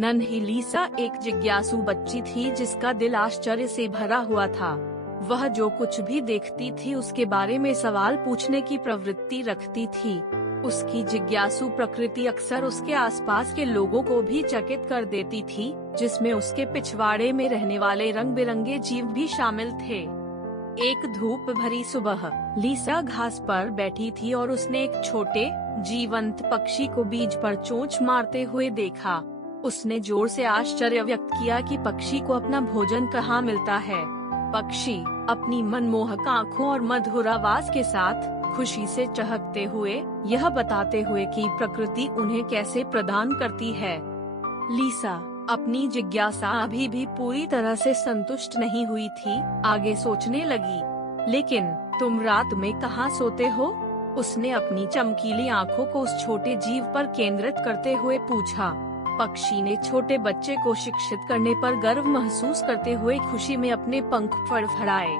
नन्ही लीसा एक जिज्ञासु बच्ची थी जिसका दिल आश्चर्य से भरा हुआ था। वह जो कुछ भी देखती थी उसके बारे में सवाल पूछने की प्रवृत्ति रखती थी। उसकी जिज्ञासु प्रकृति अक्सर उसके आसपास के लोगों को भी चकित कर देती थी, जिसमें उसके पिछवाड़े में रहने वाले रंग बिरंगे जीव भी शामिल थे। एक धूप भरी सुबह लीसा घास पर बैठी थी और उसने एक छोटे जीवंत पक्षी को बीज पर चोंच मारते हुए देखा। उसने जोर से आश्चर्य व्यक्त किया कि पक्षी को अपना भोजन कहाँ मिलता है। पक्षी अपनी मनमोहक आँखों और मधुर आवाज के साथ खुशी से चहकते हुए यह बताते हुए कि प्रकृति उन्हें कैसे प्रदान करती है। लीसा अपनी जिज्ञासा अभी भी पूरी तरह से संतुष्ट नहीं हुई थी। आगे सोचने लगी, लेकिन तुम रात में कहाँ सोते हो? उसने अपनी चमकीली आँखों को उस छोटे जीव पर केंद्रित करते हुए पूछा। पक्षी ने छोटे बच्चे को शिक्षित करने पर गर्व महसूस करते हुए खुशी में अपने पंख फड़फड़ाए।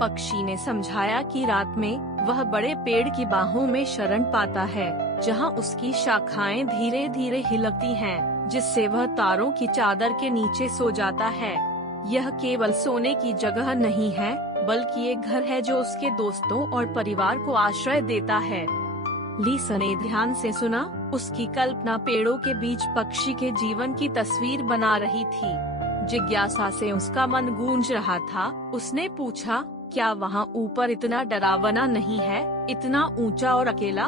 पक्षी ने समझाया कि रात में वह बड़े पेड़ की बाहों में शरण पाता है, जहां उसकी शाखाएं धीरे धीरे हिलती हैं, जिससे वह तारों की चादर के नीचे सो जाता है। यह केवल सोने की जगह नहीं है, बल्कि एक घर है जो उसके दोस्तों और परिवार को आश्रय देता है। लीसा ने ध्यान से सुना। उसकी कल्पना पेड़ों के बीच पक्षी के जीवन की तस्वीर बना रही थी। जिज्ञासा से उसका मन गूंज रहा था। उसने पूछा, क्या वहाँ ऊपर इतना डरावना नहीं है, इतना ऊंचा और अकेला?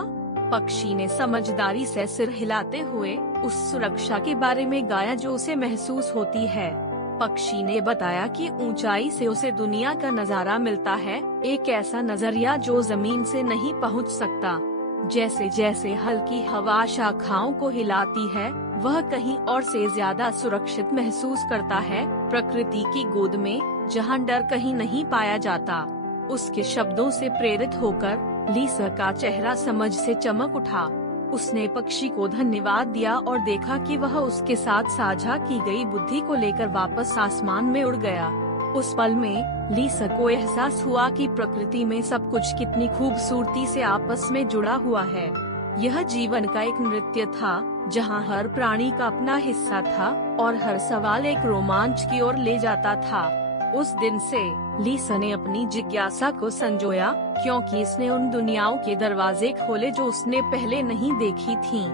पक्षी ने समझदारी से सिर हिलाते हुए उस सुरक्षा के बारे में गाया जो उसे महसूस होती है। पक्षी ने बताया कि ऊंचाई से उसे दुनिया का नजारा मिलता है, एक ऐसा नजरिया जो जमीन से नहीं पहुंच सकता। जैसे जैसे हल्की हवा शाखाओं को हिलाती है, वह कहीं और से ज्यादा सुरक्षित महसूस करता है, प्रकृति की गोद में, जहां डर कहीं नहीं पाया जाता। उसके शब्दों से प्रेरित होकर लीसा का चेहरा समझ से चमक उठा। उसने पक्षी को धन्यवाद दिया और देखा कि वह उसके साथ साझा की गई बुद्धि को लेकर वापस आसमान में उड़ गया। उस पल में लीसा को एहसास हुआ कि प्रकृति में सब कुछ कितनी खूबसूरती से आपस में जुड़ा हुआ है। यह जीवन का एक नृत्य था, जहां हर प्राणी का अपना हिस्सा था और हर सवाल एक रोमांच की ओर ले जाता था। उस दिन से लीसा ने अपनी जिज्ञासा को संजोया, क्योंकि इसने उन दुनियाओं के दरवाजे खोले जो उसने पहले नहीं देखी थीं।